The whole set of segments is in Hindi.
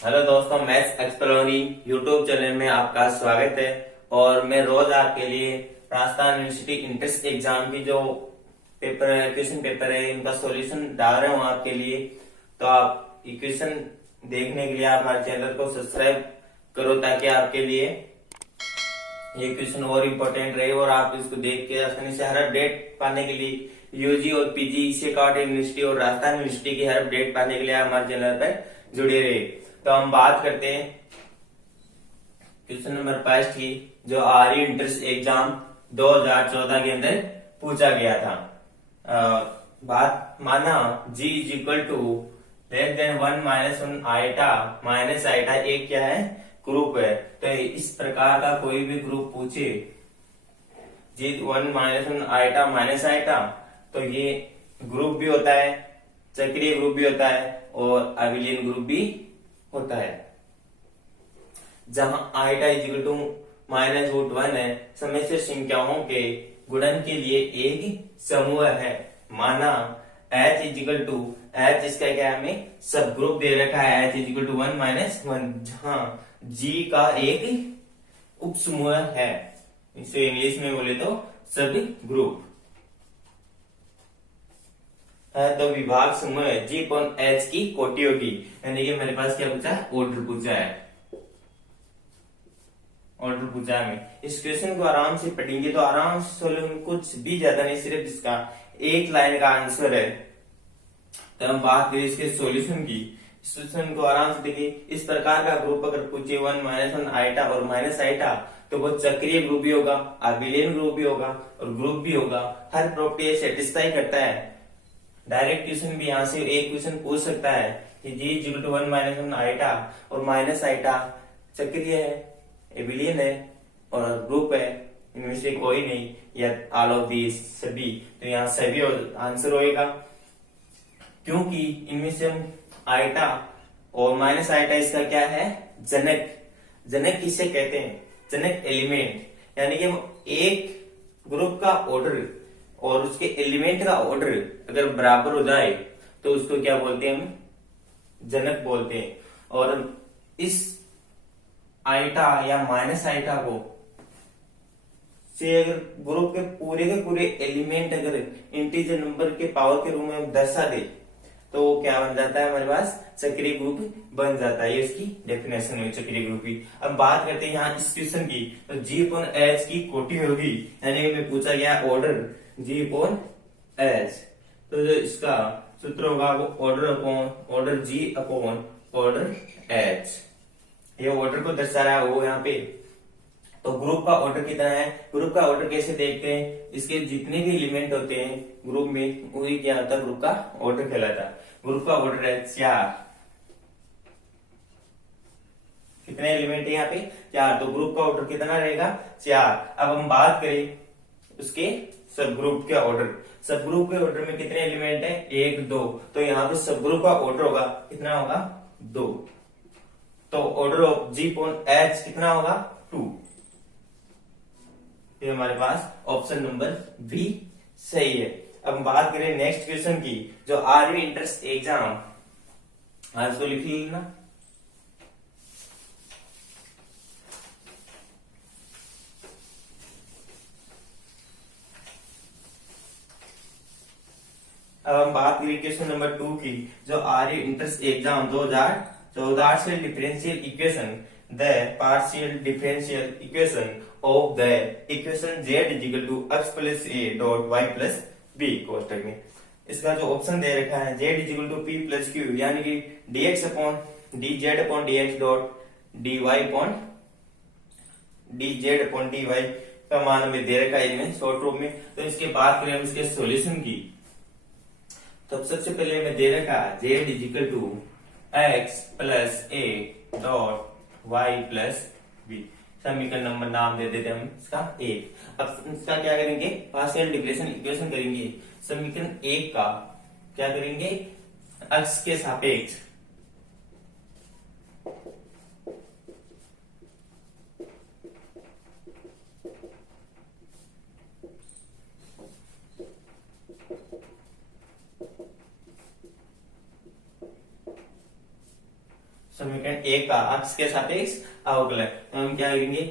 हेलो दोस्तों, मैथ्स एक्सप्लोरिंग यूट्यूब चैनल में आपका स्वागत है। और मैं रोज आपके लिए राजस्थान यूनिवर्सिटी इंट्रेंस एग्जाम की जो पेपर है, क्वेश्चन पेपर है, इनका सॉल्यूशन डाल रहा हूँ आपके लिए। तो आप इक्वेशन देखने के लिए आप हमारे चैनल को सब्सक्राइब करो ताकि आपके लिए ये क्वेश्चन और इम्पोर्टेंट रहे और आप इसको देख के आसानी से हर अपडेट पाने के लिए यूजी और पीजी से यूनिवर्सिटी और राजस्थान यूनिवर्सिटी की हर अपडेट पाने के लिए आप हमारे चैनल पर जुड़े रहे। तो हम बात करते हैं क्वेश्चन नंबर 5 की, जो आर्य इंट्रेंस एग्जाम 2014 के अंदर पूछा गया था। बात माना g is equal to less than 1 - 1 iota minus iota एक क्या है, ग्रुप है। तो इस प्रकार का कोई भी ग्रुप पूछे जी 1 - 1 आइटा माइनस आइटा, तो ये ग्रुप भी होता है, चक्रीय ग्रुप भी होता है और अविलीन ग्रुप भी होता है। जहां आइटा इजिकल टू -√1 है, समस्या संख्याओं के गुणन के लिए एक समूह है। माना h इजिकल टू h, इसका क्या है, हमें सब ग्रुप दे रखा है h इजिकल टू 1 - 1, जहां g का एक उप समूह है। इसे इंग्लिश में बोले तो सब ग्रुप है। तो विभाग समूह जी पॉन एच की कोटि होगी, यानी कि मेरे पास क्या पूछा है, ऑर्डर पूछा है। ऑर्डर पूछा है। हमें इस क्वेश्चन को आराम से पढ़ेंगे तो आराम से सोल्व, कुछ भी ज्यादा नहीं, सिर्फ इसका एक लाइन का आंसर है। तो हम बात करें इसके सॉल्यूशन की। सॉल्यूशन को आराम से देखिए, इस प्रकार का ग्रुप अगर पूछे 1 - 1 आइटा और माइनस आइटा, तो वो चक्रीय ग्रुप भी होगा, अभिलेन ग्रुप भी होगा और ग्रुप भी होगा। हर प्रॉपर्टी सेटिस्फाई करता है। डायरेक्ट क्वेश्चन भी यहाँ से एक क्वेश्चन पूछ सकता है कि जी इक्वल टू 1 - 1 आइटा और माइनस आइटा चक्रीय है, एबिलियन है और ग्रुप है, इनमें से कोई नहीं या ऑल ऑफ दीज सभी। तो यहाँ सभी आंसर होएगा, क्योंकि इनमें से हम आइटा और माइनस आइटा इसका क्या है, जनक। जनक किसे कहते हैं, जनक एलिमेंट, यानी कि हम एक ग्रुप का ऑर्डर और उसके एलिमेंट का ऑर्डर अगर बराबर हो जाए तो उसको क्या बोलते हैं, हम जनक बोलते हैं। और इस आइटा या माइनस आइटा को से अगर ग्रुप के पूरे एलिमेंट अगर इंटीजर नंबर के पावर के रूप में हम दर्शा दे तो वो क्या बन जाता है, हमारे पास चक्रीय ग्रुप बन जाता है। ये इसकी डेफिनेशन हुई चक्रीय ग्रुप की। अब बात करते हैं यहाँ इस क्वेश्चन की, तो जी अपॉन एच की कोटि होगी, यानी कि में पूछा गया ऑर्डर जी अपॉन एच। तो जो इसका सूत्र होगा वो ऑर्डर अपॉन ऑर्डर जी अपॉन ऑर्डर एच। ये ऑर्डर को दर्शा रहा है वो यहाँ पे। तो ग्रुप का ऑर्डर कितना है, ग्रुप का ऑर्डर कैसे देखते हैं, इसके जितने भी एलिमेंट होते हैं ग्रुप में वही क्या होता है, ग्रुप का ऑर्डर कहलाता है। ग्रुप का ऑर्डर है 4। कितने एलिमेंट है यहाँ पे, 4। तो ग्रुप का ऑर्डर कितना रहेगा, 4। अब हम बात करें उसके सब ग्रुप के ऑर्डर। सब ग्रुप के ऑर्डर में कितने एलिमेंट है, 1 2। तो यहाँ पे सब ग्रुप का ऑर्डर होगा कितना होगा, 2। तो order of G upon H कितना होगा, 2। ये हमारे पास ऑप्शन नंबर बी सही है। अब हम बात करें नेक्स्ट क्वेश्चन की, जो आर्मी इंट्रेंस एग्जाम, आज को लिख लेना। अब हम बात करें क्वेश्चन नंबर 2 की, जो आर्य इंट्रेंस एग्जाम 2014 से differential equation the partial differential equation of the equation z is equal to x plus A dot Y plus B कोष्टक में। इसका जो ऑप्शन दे रखा है z is equal to P plus Q, यानी कि dx upon dz upon dx dot dy upon dz upon dy का मान हमें दे रखा है इनमें शॉर्ट रूप में। तो इसके बात करें हम इसके सॉल्यूशन की, तो सबसे पहले हमें दे रखा z is equal to x plus A dot Y plus B. समीकरण नंबर नाम दे देते हम इसका 1। अब इसका क्या करेंगे, पार्शियल डिफरेंशियल इक्वेशन करेंगे। समीकरण 1 का क्या करेंगे, x के सापेक्ष समीकरण ए का अक्ष के सापेक्ष अवकलन। तो हम क्या करेंगे,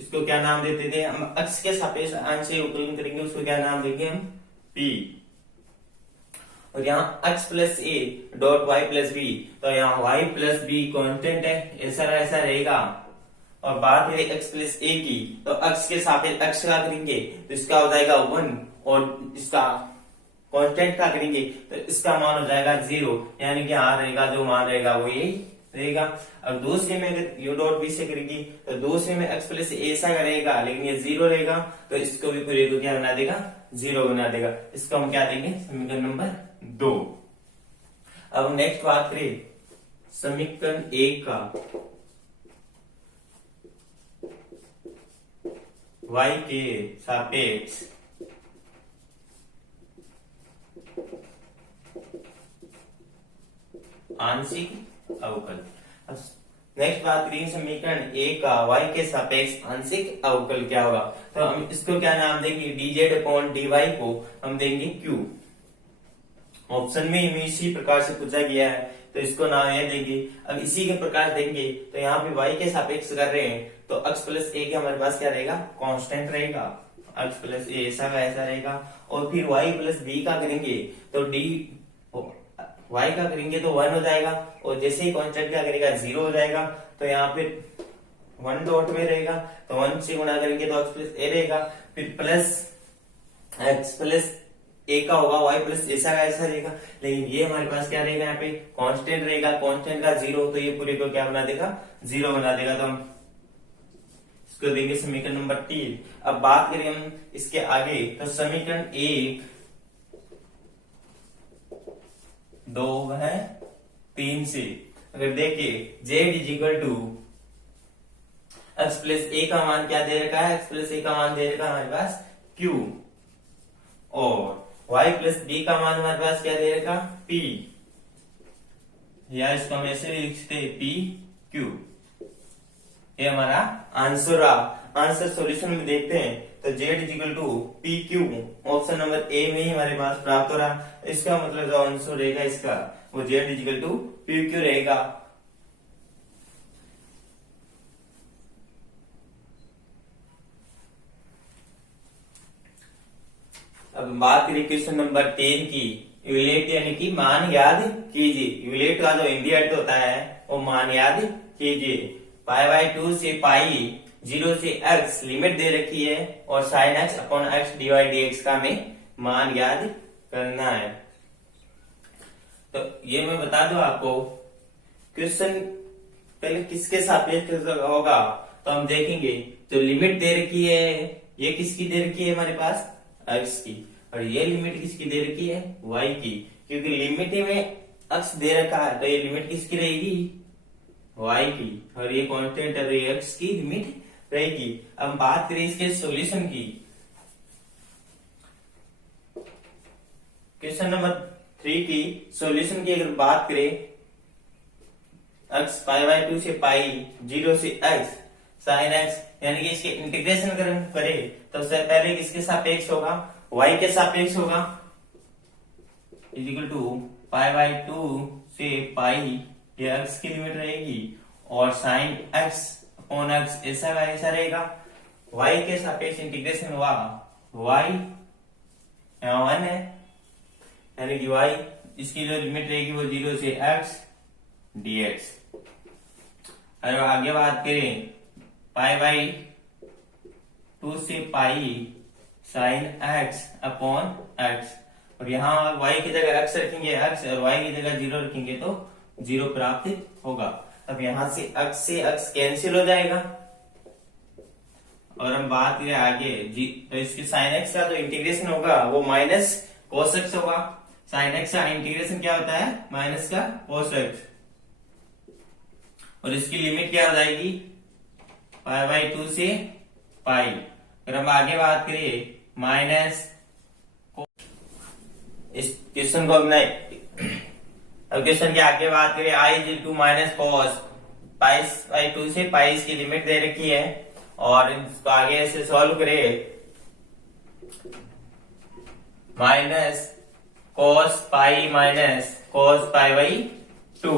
इसको क्या नाम देते थे हम, अक्ष के सापेक्ष आंशिक अवकलन करेंगे, उसको क्या नाम देंगे हम, पी। और यहाँ x plus A dot Y plus B, तो यहाँ y प्लस बी कॉन्स्टेंट है, ऐसा रहेगा। और बात है x प्लस ए की, तो x के सापेक्ष x का करेंगे तो इसका हो जाएगा 1, और इसका कांस्टेंट का करेंगे तो इसका मान हो जाएगा 0, यानी कि यहाँ रहेगा जो मान रहेगा वो यही रहेगा। अब दूसरे में अगर यू डॉट बी से करेंगे तो दूसरे में x प्लस ऐसा रहेगा, लेकिन ये 0 रहेगा, तो इसको भी पूरे को क्या बना देगा, 0 बना देगा। इसको हम क्या देंगे, समीकरण नंबर 2। अब नेक्स्ट बात करें समीकरण 1 का, y के सापेक्ष आंशिक अवकल। नेक्स्ट बात करेंगे समीकरण ए का y के सापेक्ष आंशिक अवकल क्या होगा, तो हम इसको क्या नाम देंगे, dz अपॉन dy को हम देंगे q। ऑप्शन में इसी प्रकार से पूछा गया है, तो इसको नाम ये देंगे। अब इसी के प्रकार देंगे तो यहाँ पे y के सापेक्ष कर रहे हैं, तो x प्लस ए के हमारे पास क्या रहेगा, कांस्टेंट रहेगा, x प्लस ए ऐसा का ऐसा रहेगा। और फिर y प्लस बी का करेंगे तो y का करेंगे तो 1 हो जाएगा, और जैसे ही कांस्टेंट क्या करेगा 0 हो जाएगा, तो यहाँ पे 1 डॉट में रहेगा, तो 1 से गुणा करेंगे तो x प्लस ए रहेगा, फिर प्लस x प्लस ए का होगा y प्लस ऐसा का ऐसा रहेगा। लेकिन ये हमारे पास क्या रहेगा, यहाँ पे कांस्टेंट रहेगा, कांस्टेंट का 0, तो ये पूरे को क्या बना देगा, 0 बना देगा। तो हम इसको देंगे समीकरण नंबर 3। अब बात करें हम इसके आगे, तो समीकरण 1 2 है 3 से अगर देखिए z is equal to X plus A का मान क्या दे रखा है, एक्स प्लस ए का मान दे रखा है हमारे पास q, और y प्लस बी का मान हमारे पास क्या दे रखा, p, या इसको हम ऐसे लिखते हैं p q। ये हमारा आंसर रहा। आंसर सॉल्यूशन में देखते हैं तो z is equal to P Q option number A में ही हमारे पास प्राप्त हो रहा। इसका मतलब जो आंसर रहेगा इसका वो z is equal to P Q रहेगा। अब बात करें क्वेश्चन नंबर 10 की, यूलेट यानी कि मान याद कीजिए। यूलेट का जो इंडिया अर्थ होता है वो मान याद कीजिए। पाई बाई 2 से पाई 0 से x लिमिट दे रखी है, और sine x upon x divide dx का हमें मान याद करना है। तो ये मैं बता दूं आपको, क्वेश्चन पहले किसके सापेक्ष होगा तो हम देखेंगे। तो लिमिट दे रखी है, ये किसकी दे रखी है हमारे पास, x की, और ये लिमिट किसकी दे रखी है, y की। क्योंकि लिमिट में x दे रखा है तो ये लिमिट किसकी रहेगी, y की, और ये कांस्टेंट है तो ये x की लिमिट रहेगी। अब बात करें इसके सॉल्यूशन की, क्वेश्चन नंबर 3 की सॉल्यूशन की अगर बात करें, x पाई बाई 2 से पाई 0 से x साइन x, यानी कि इसके इंटीग्रेशन करें तो सबसे पहले किसके सापेक्ष होगा, y के सापेक्ष होगा, is equal to pi by 2 से पाई, ये x की लिमिट रहेगी, और साइन x अपॉन x ऐसा का ऐसा रहेगा। y के सापेक्ष इंटीग्रेशन हुआ, y यहाँ 1 है, यानी कि y इसकी जो लिमिट रहेगी वो 0 से x dx। और आगे बात करें पाई बाई 2 से pi sine x upon x, और यहाँ y की जगह x रखेंगे x, और y की जगह 0 रखेंगे तो 0 प्राप्त होगा। अब यहाँ से x कैंसिल हो जाएगा, और हम बात करें आगे तो इसके साइन x का जो इंटीग्रेशन होगा वो माइनस कोस x होगा। साइन x का इंटीग्रेशन क्या होता है, माइनस का कोस x, और इसकी लिमिट क्या हो जाएगी, पाई बाई 2 से पाई। फिर हम आगे बात करें माइनस, इस क्वेश्चन को हमने, अब क्वेश्चन के आगे बात करें I is two minus cos pi by 2 से पाई की लिमिट दे रखी है, और इसको आगे से सॉल्व करें माइनस कॉस पाई बाई 2।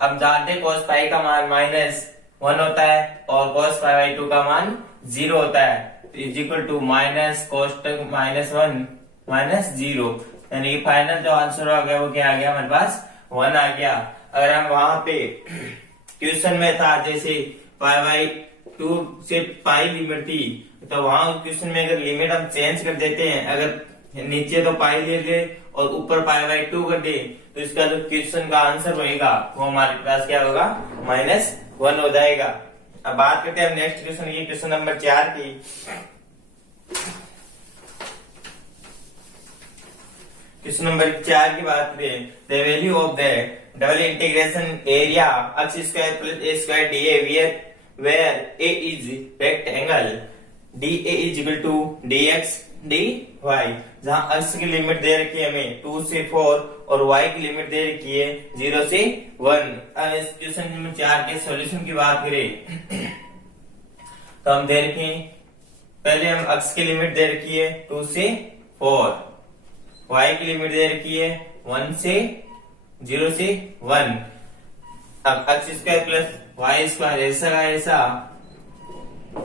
अब जानते हैं cos पाई का मान -1 होता है और cos पाई बाई 2 का मान 0 होता है, तो is equal to minus cos -1 minus 0, यानी कि फाइनल जो आंसर आ गया वो क्या आ गया हमारे पास 1 आ गया। अगर हम वहां पे क्वेश्चन में था जैसे पाई बाई 2 से पाई लिमिट थी, तो वहां क्वेश्चन में अगर लिमिट हम चेंज कर देते हैं, अगर नीचे तो पाई ले ले और ऊपर पाई बाई 2 कर दे, तो इसका जो क्वेश्चन का आंसर होएगा वो हमारे पास क्या होगा -1 हो जाएगा। अब बात करते हैं नेक्स्ट क्वेश्चन की, क्वेश्चन नंबर 4 की। क्वेश्चन नंबर 4 की बात करें, the value of the double integration area x square plus a square dA where a is rectangle dA is equal to dx dy, जहां x की लिमिट दे रखी है हमें 2 से 4 और y की लिमिट दे रखी है 0 से 1। अब इस क्वेश्चन नंबर 4 के सॉल्यूशन की बात करें तो हम दे रखे पहले हम x की लिमिट दे रखी है 2 से 4, y की लिमिट दे रखी है 1 से 0 से 1। अब x square plus y square ऐसा का ऐसा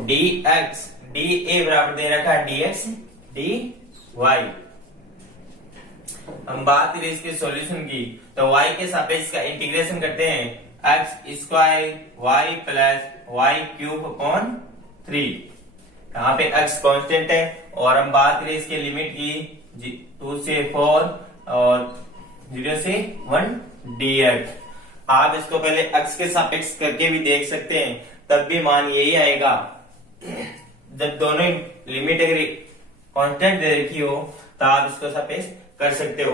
dx dA बराबर दे रखा है dx dy। हम बात करें इसके सॉल्यूशन की तो y के सापेक्ष का इंटीग्रेशन करते हैं, x square y plus y cube upon 3। यहाँ पे x कांस्टेंट है और हम बात करें इसके लिमिट की 2 से 4 और 0 से 1 dx। आप इसको पहले x के सापेक्ष करके भी देख सकते हैं, तब भी मान यही आएगा। जब दोनों लिमिट अगर कांस्टेंट दे रखी हो तो आप इसको सापेक्ष कर सकते हो।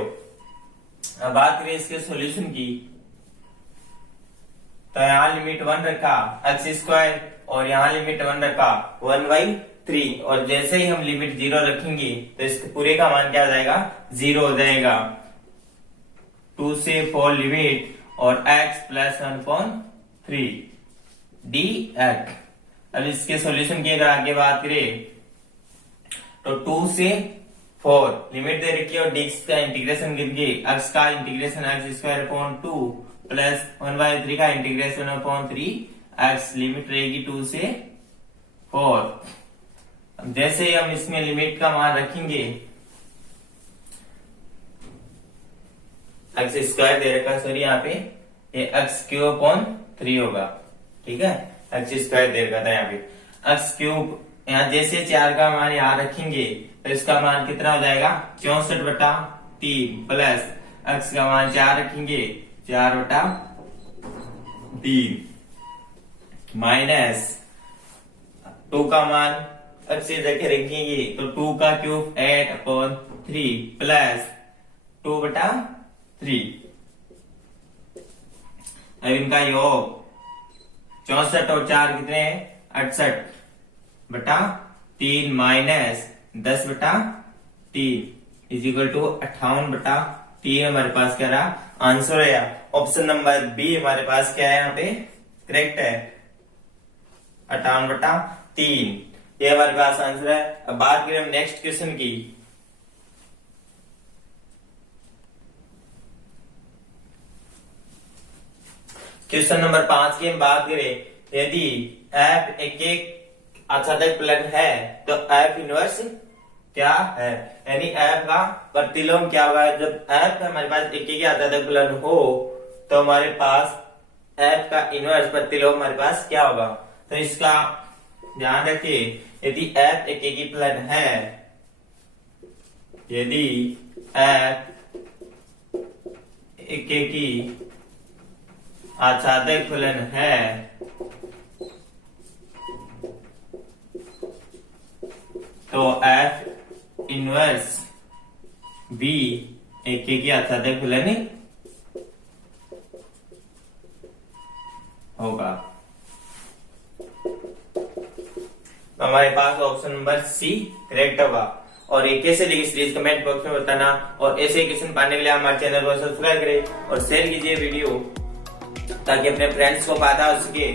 अब बात करें इसके सॉल्यूशन की तो यहाँ लिमिट 1 रखा x स्क्वायर और यहाँ लिमिट 1 रखा 1/3, और जैसे ही हम लिमिट 0 रखेंगे तो इसके पूरे का मान क्या हो जाएगा 0 हो जाएगा। 2 से 4 लिमिट और x प्लस 1/3 dx। अब इसके सॉल्यूशन की अगर आगे बात करें तो 2 से 4 लिमिट दे रखी है और dx का इंटीग्रेशन करके x का integration x square upon 2 plus 1/3 का इंटीग्रेशन अपॉन 3 x, लिमिट रहेगी 2 से 4। अब जैसे ही हम इसमें लिमिट का मान रखेंगे x स्क्वायर दे रखा, सॉरी यहाँ पे ये x क्यूब अपॉन 3 होगा, ठीक है, x स्क्वायर दे रखा था यहाँ पे x क्यूब। यहाँ जैसे 4 का मान यहाँ रखेंगे तो इसका मान कितना हो जाएगा 64/3 प्लस x का मान 4 रखेंगे 4/3 माइनस 2 का मान x से जगह रखेंगे तो 2 का क्यूब 8/3 प्लस 2/3। अब इनका योग 64 और 4 कितने हैं 68/3 माइनस 10/3 इज इक्वल टू 58/3। हमारे पास क्या रहा आंसर है। ऑप्शन नंबर बी हमारे पास क्या है यहाँ पे करेक्ट है 58/3, ये हमारे पास आंसर है। अब बात करें हम नेक्स्ट क्वेश्चन की। क्वेश्चन नंबर 5 की हम बात करें, यदि f एक आच्छादक फलन है तो f इनवर्स क्या है, यानी f का प्रतिलोम क्या होगा। जब f हमारे पास एक आच्छादक फलन हो तो हमारे पास f का इनवर्स प्रतिलोम हमारे पास क्या होगा। तो इसका ध्यान रखिए, यदि f एक फलन है, यदि f एक आच्छादक फलन है तो f इनवर्स b एक आच्छादक फलन होगा। हमारे पास ऑप्शन नंबर सी करेक्ट होगा। और ये कैसे लिखी सीरीज कमेंट बॉक्स में बताना, और ऐसे क्वेश्चन पाने के लिए हमारे चैनल को सब्सक्राइब करें और शेयर कीजिए वीडियो ताकि अपने फ्रेंड्स को फायदा हो सके।